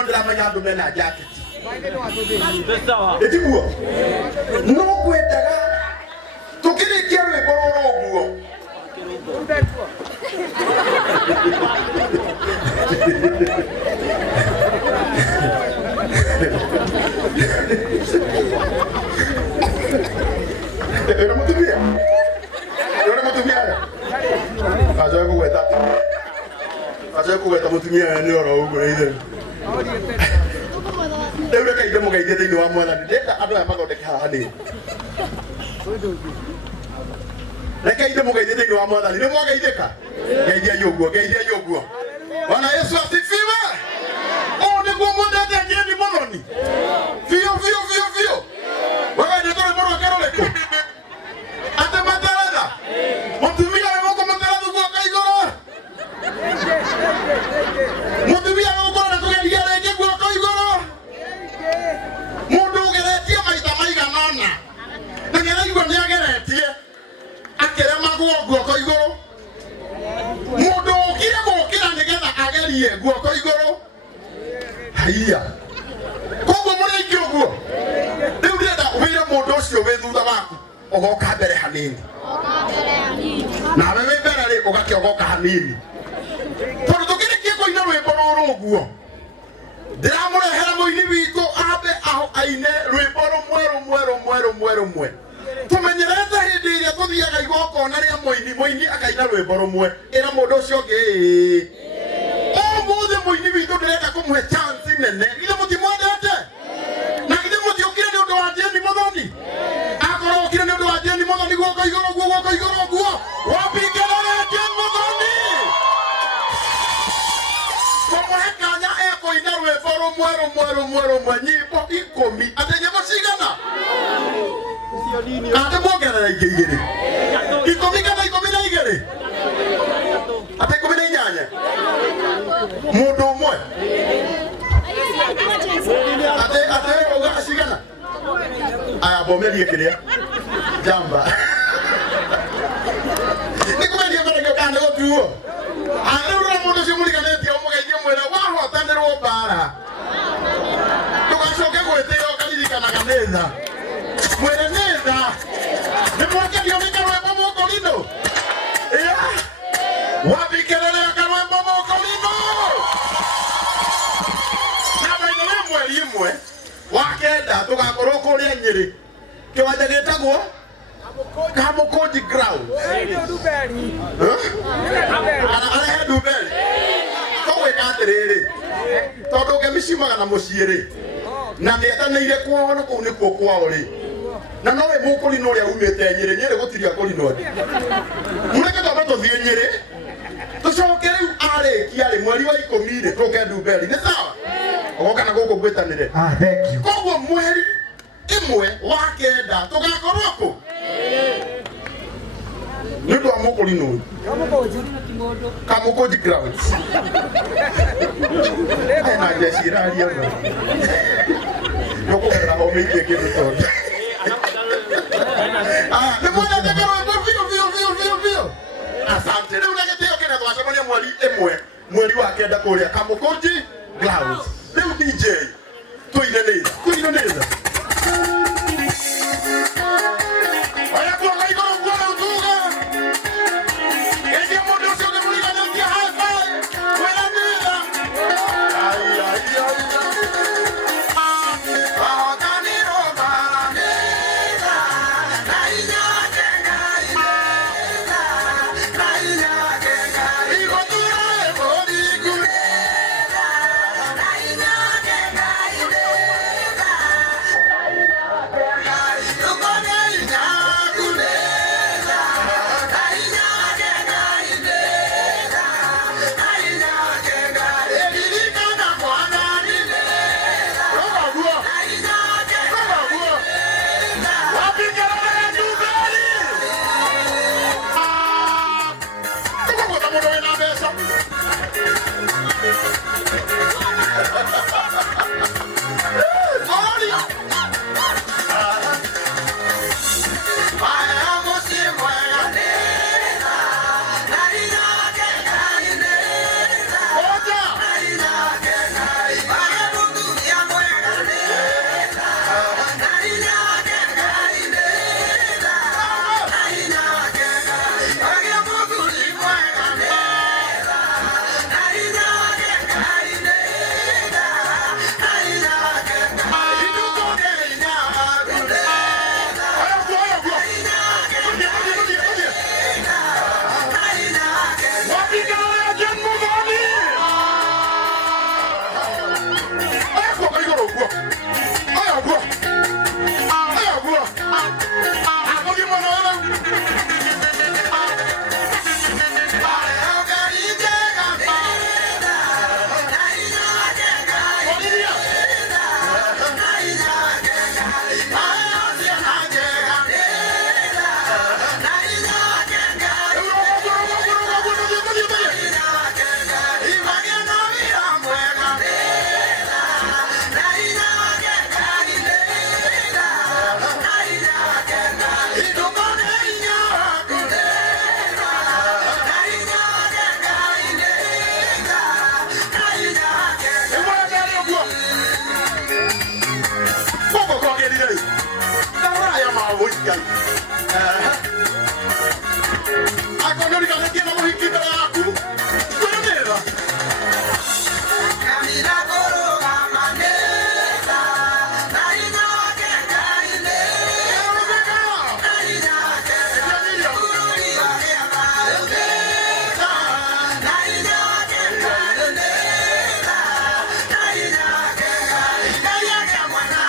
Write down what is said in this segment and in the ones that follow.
no ndra manya ndu mena jacket etiguo no kwetaga tukirikia rwimbo ruguo era mutumia aja kuweta mutumia ni oro ugu ide deure kai demo kai thini wa mwana ndeka andu aya mathondeke haha ni reke ide mo kai thini wa mwana ni mo geithika geithia yoguo Bwana Yesu asifiwe. Ni kumonda ndani mononi fio wewe ndio mbona karoleko ate matarada mutumia wako matarada kwa kaigoro mutumia wako na tugeria rege kwa kaigoro mundu geretie maita maiga nana ngera igwa ni ageretie akirema kwa kaigoro mundu ukira nigetha agerie kwa kaigoro haiya kogo muri igioguo riu ndenda wire mundu ucio wi thutha waku ogoka mbere hanini na wewe mbere ri ugakiogoka hanini tondu tukirikie kuina rwimbo ruru guo ndiramurehera muini witu ambe aho aine rwimbo rumwe tumenyerete hindi iria tuthiaga igokona ria muini akaina rwimbo rumwe ira mundu ucio ngi muthe muini witu ndirenda kumuhe chance nene ile mutimwendete na ile mutiokire ni undu wa jeni muthoni akoro okire ni undu wa jeni muthoni guoko igoro guo wapikelele jeni muthoni kumuhe kanya ekoina rwimbo rumwe nyimbo 10 ate nyimbo cigana ate mwongerera igiri 10 kana 12 ate 18 mundu umwe ate oga asigana aya bomerie kiria jamba nikumeria bareke kande gotuo arura mundu simurikanete omugeithie mwera wahotanirwo bara tugacoke gwetira okaririkana kanitha mwere nitha nimwakerio mikarwembo mokorino wabikelele akarwembo mokorino mweri imwe wakenda tugakorwo kuria Nyeri kiwanja gitagwo Kamukonji ground arehe nduberi togwika atiriri tondu ngemicimaga na muciiri na nietanĩire kwao na kũu nĩkuo kwao rĩ na nowe mũkũrinwo ũrĩa umĩte Nyeri gũtiria kũrinwo mũreke twambe tũthiĩ Nyeri tucoke rĩu arĩkia rĩ mweri wa 10 rĩ tũke nduberi nĩ sawa ogoka na gũkũ ngwĩtanĩre thank you koguo mweri imwe wa kenda tugakorwo kũ nĩ ũndũ wa mũkũrinwo Kamukonji ground na jeshi iraria no nĩũkũgerera ho mĩingĩ kĩndũ tondu nĩ mwendete karwĩmbo biũ asante rĩu na gĩtĩo kĩrĩa twacemania mweri ĩmwe mweri wa kenda kũrĩa Kamukonji ground rĩu DJ tuine neza oya kuoga igũrũ kuona utuga ĩgie mũndũ ũcio ũngĩmũriganĩtie high five kwĩna neza ngai akonori kana kina muhiki mbere yaku kwĩrĩra kamira koroga maneta na ina kengaine na ina kengaine ururi wa hema eleta na ina kengaine na ina kengaine kaya kamana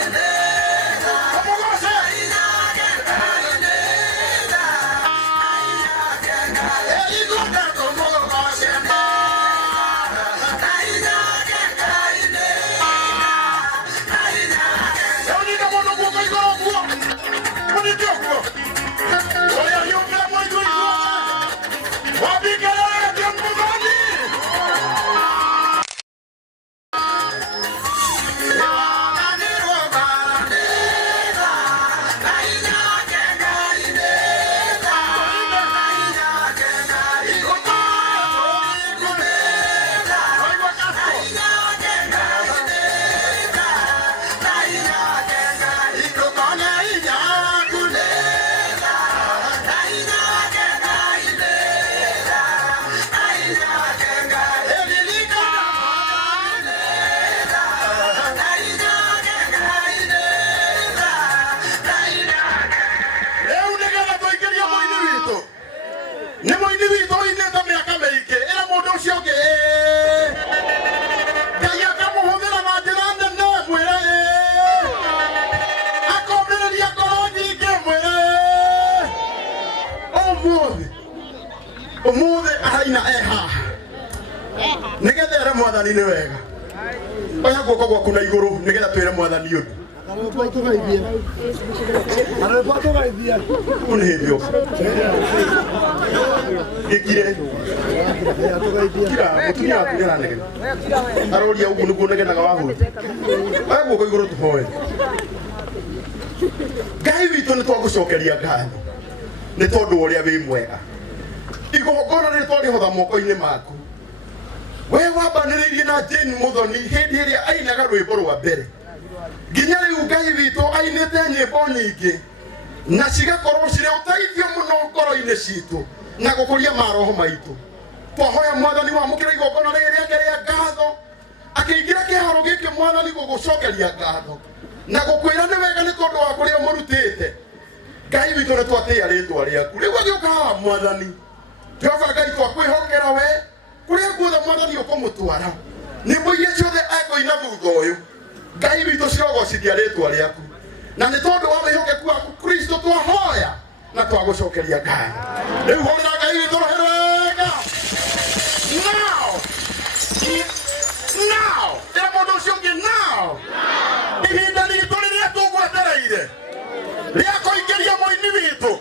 eleta komogose ina kengaine umuthi araina eha nigetha ere mwathani ni wega oya guoko gwaku na iguru nigetha twire mwathani undu une hithio gikire kira mutumia waku ni aranegena aroria ugu niguo negenaga wahuru oya guoko iguru tuhoe Ngai witũ nĩ twagucokeria ngatho nĩ tondũ ũrĩa wĩ mwega igongona rĩ twarĩhotha moko-inĩ maku we wambanĩrĩirie na Jane Muthoni hĩndĩ ĩrĩa ainaga rwĩmbo rwa mbere nginya rĩu Ngai witũ ainĩte nyĩmbo nyingĩ na cigakorwo cirĩ ũteithio mũno ngoro-inĩ citũ na gũkũria maroho maitũ twahoya mwathani wamũkĩra igongona rĩrĩ rĩake rĩa ngatho akĩingĩra kĩharo gĩkĩ mwathani gũgũcokeria ngatho na gũkwĩra nĩ wega nĩ tondũ wa kũrĩa ũmũrutĩte Ngai witũ nĩ twatĩĩa rĩĩtwa rĩaku rĩu agĩũka haha mwathani Jehova Ngai twakwĩhokera we kũrĩa guothe mwathani ũkũmũtwara nyĩmbo iria ciothe ekũina thutha ũyũ Ngai witũ cirogocithia rĩĩtwa rĩaku na nĩ tondũ wa wĩhokeku waku Kristo twahoya na twagũcokeria ngatho rĩu hũrĩra Ngai witũ rũhĩ rwega now ĩra mũndũ ũcio ũngĩ now ihinda ritũ rĩrĩa tũgwetereire rĩa kũingĩria mũini witũ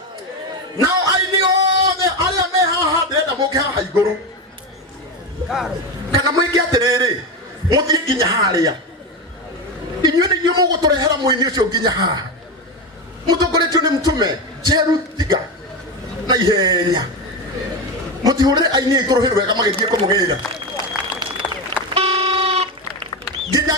nao aini othe arĩa me haha ndĩrenda mũke haha igũrũ kana mũingĩ atĩrĩrĩ mũthiĩ nginya harĩa inyuĩ nĩ inyuĩ mũgũtũrehera mũini ũcio nginya haha mũtongoretio nĩ mtume Jeru Tiga na ihenya mũtihũrĩre aini aitũ rũhĩ rwega magĩthiĩ kũmũgĩra nginya